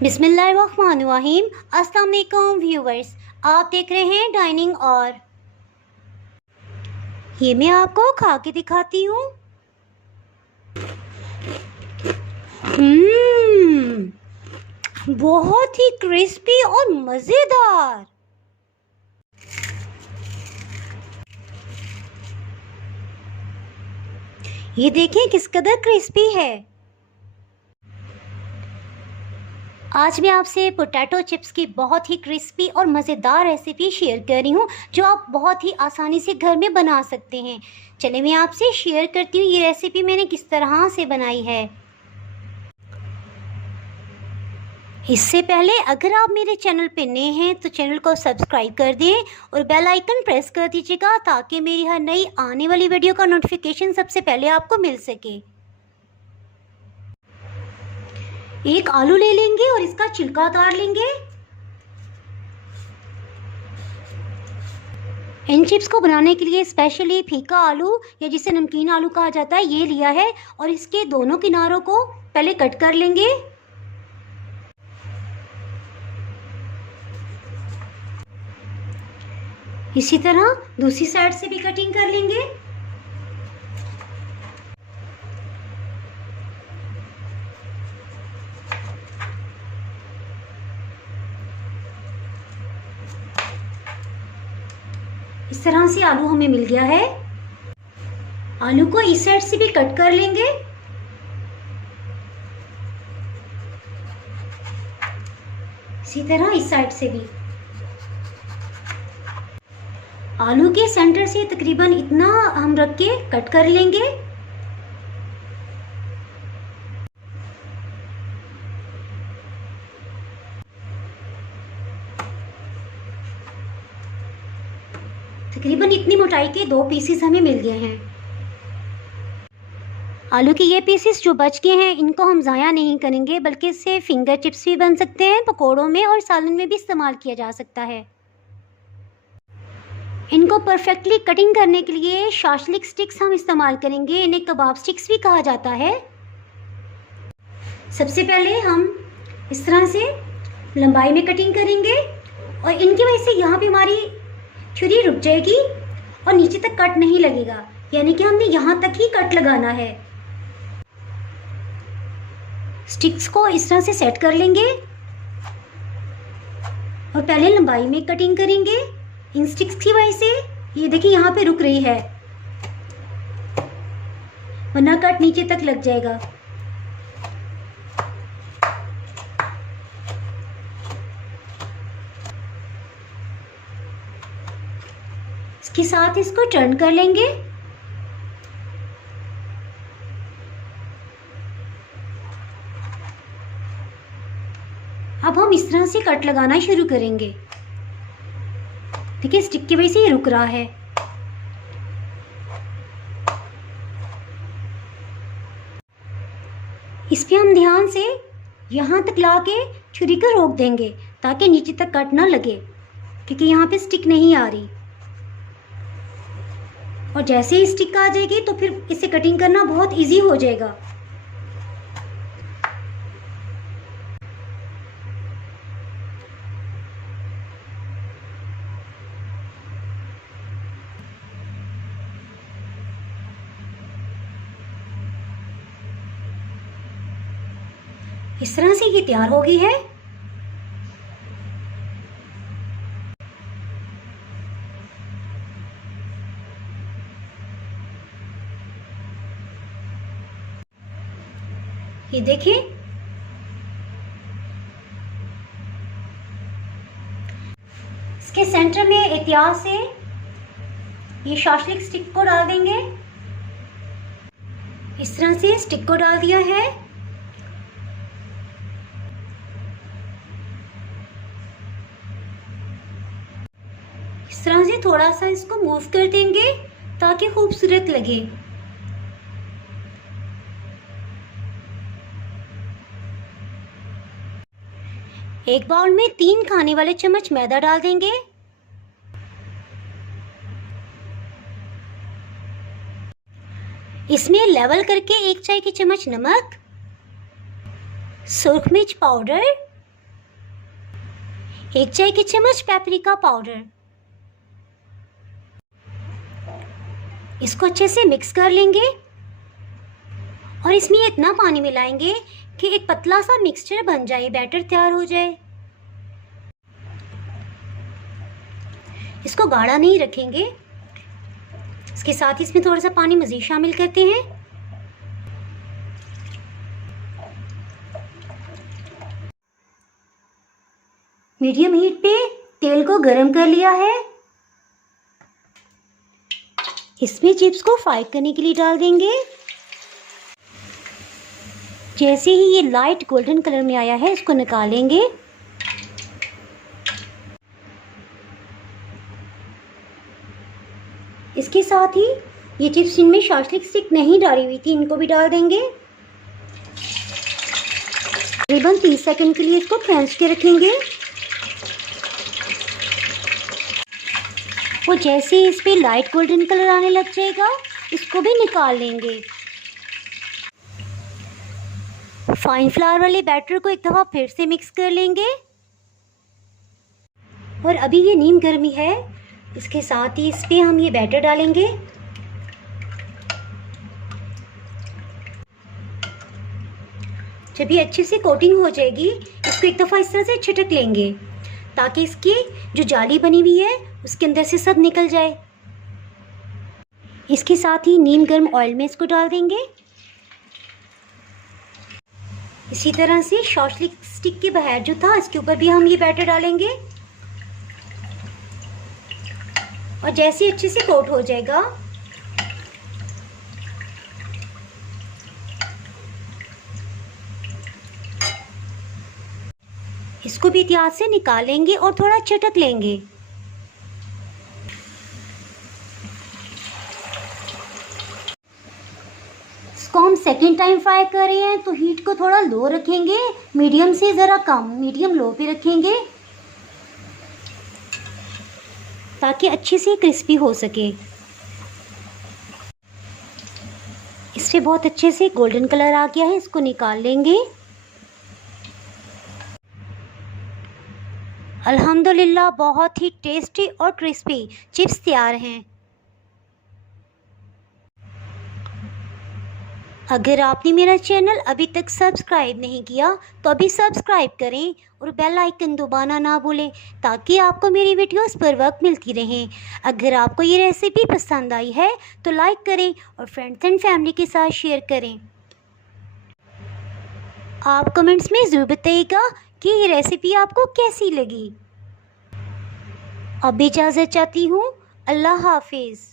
बिस्मिल्लाहिर्रहमानिर्रहीम। अस्सलाम वालेकुम व्यूवर्स, आप देख रहे हैं डाइनिंग और ये मैं आपको खा के दिखाती हूँ। बहुत ही क्रिस्पी और मज़ेदार। ये देखें किस कदर क्रिस्पी है। आज मैं आपसे पोटैटो चिप्स की बहुत ही क्रिस्पी और मज़ेदार रेसिपी शेयर कर रही हूँ, जो आप बहुत ही आसानी से घर में बना सकते हैं। चलिए मैं आपसे शेयर करती हूँ ये रेसिपी मैंने किस तरह से बनाई है। इससे पहले अगर आप मेरे चैनल पे नए हैं तो चैनल को सब्सक्राइब कर दें और बेल आइकन प्रेस कर दीजिएगा, ताकि मेरी हर नई आने वाली वीडियो का नोटिफिकेशन सबसे पहले आपको मिल सके। एक आलू ले लेंगे और इसका छिलका उतार लेंगे। इन चिप्स को बनाने के लिए स्पेशली फीका आलू या जिसे नमकीन आलू कहा जाता है ये लिया है, और इसके दोनों किनारों को पहले कट कर लेंगे। इसी तरह दूसरी साइड से भी कटिंग कर लेंगे। इस तरह से आलू हमें मिल गया है। आलू को इस साइड से भी कट कर लेंगे। इसी तरह इस साइड से भी। आलू के सेंटर से तकरीबन इतना हम रख के कट कर लेंगे। तकरीबन इतनी मोटाई के 2 पीसेस हमें मिल गए हैं। आलू के ये पीसेस जो बच गए हैं इनको हम ज़ाया नहीं करेंगे, बल्कि इससे फिंगर चिप्स भी बन सकते हैं, पकौड़ों में और सालन में भी इस्तेमाल किया जा सकता है। इनको परफेक्टली कटिंग करने के लिए शाशलिक स्टिक्स हम इस्तेमाल करेंगे। इन्हें कबाब स्टिक्स भी कहा जाता है। सबसे पहले हम इस तरह से लंबाई में कटिंग करेंगे और इनकी वजह से यहाँ पे हमारी छुरी रुक जाएगी और नीचे तक कट नहीं लगेगा, यानी कि हमने यहाँ तक ही कट लगाना है। स्टिक्स को इस तरह से सेट कर लेंगे और पहले लंबाई में कटिंग करेंगे। इन स्टिक्स की वजह से ये देखिए यहाँ पे रुक रही है, वरना कट नीचे तक लग जाएगा। इसके साथ इसको टर्न कर लेंगे। अब हम इस तरह से कट लगाना शुरू करेंगे। देखिए स्टिक की वजह से ये रुक रहा है। इस पे हम ध्यान से यहाँ तक ला के छुरी को रोक देंगे, ताकि नीचे तक कट ना लगे, क्योंकि यहाँ पे स्टिक नहीं आ रही। और जैसे ही स्टिक आ जाएगी तो फिर इसे कटिंग करना बहुत इजी हो जाएगा। इस तरह से ये तैयार हो गई है। ये देखिए इसके सेंटर में एहतियात से ये शाशलिक स्टिक को डाल देंगे। इस तरह से स्टिक को डाल दिया है। इस तरह से थोड़ा सा इसको मूव कर देंगे ताकि खूबसूरत लगे। एक बाउल में 3 खाने वाले चम्मच मैदा डाल देंगे। इसमें लेवल करके 1 चाय की चम्मच नमक, सुरख मिर्च पाउडर 1 चाय की चम्मच पेपरिका पाउडर। इसको अच्छे से मिक्स कर लेंगे और इसमें इतना पानी मिलाएंगे कि एक पतला सा मिक्सचर बन जाए, बैटर तैयार हो जाए। इसको गाढ़ा नहीं रखेंगे, इसके साथ ही इसमें थोड़ा सा पानी मज़ीद शामिल करते हैं। मीडियम हीट पे तेल को गरम कर लिया है। इसमें चिप्स को फ्राई करने के लिए डाल देंगे। जैसे ही ये लाइट गोल्डन कलर में आया है, इसको निकालेंगे। इसके साथ ही ये चिप्स जिनमें शास्लिक स्टिक नहीं डाली हुई थी, इनको भी डाल देंगे। तकरीबन 30 सेकंड के लिए इसको खींच के रखेंगे और जैसे ही इस पे लाइट गोल्डन कलर आने लग जाएगा, इसको भी निकाल लेंगे। फाइन फ्लावर वाले बैटर को एक दफ़ा फिर से मिक्स कर लेंगे। और अभी ये नीम गर्मी है, इसके साथ ही इस पे हम ये बैटर डालेंगे। जब ये अच्छे से कोटिंग हो जाएगी, इसको एक दफ़ा इस तरह से छिटक लेंगे ताकि इसकी जो जाली बनी हुई है उसके अंदर से सब निकल जाए। इसके साथ ही नीम गर्म ऑयल में इसको डाल देंगे। इसी तरह से शास्लिक स्टिक के बाहर जो था, इसके ऊपर भी हम ये बैटर डालेंगे और जैसे ही अच्छे से कोट हो जाएगा, इसको भी एहतियात से निकालेंगे और थोड़ा चटक लेंगे। इसको हम सेकेंड टाइम फ्राई कर रहे हैं तो हीट को थोड़ा लो रखेंगे, मीडियम से ज़रा कम, मीडियम लो पे रखेंगे ताकि अच्छे से क्रिस्पी हो सके। इस पे बहुत अच्छे से गोल्डन कलर आ गया है, इसको निकाल लेंगे। अल्हम्दुलिल्लाह बहुत ही टेस्टी और क्रिस्पी चिप्स तैयार हैं। अगर आपने मेरा चैनल अभी तक सब्सक्राइब नहीं किया तो अभी सब्सक्राइब करें और बेल आइकन दबाना ना भूलें ताकि आपको मेरी वीडियोस पर वक्त मिलती रहें। अगर आपको ये रेसिपी पसंद आई है तो लाइक करें और फ्रेंड्स एंड फैमिली के साथ शेयर करें। आप कमेंट्स में ज़रूर बताइएगा कि ये रेसिपी आपको कैसी लगी। अब इजाज़त चाहती हूँ। अल्लाह हाफिज़।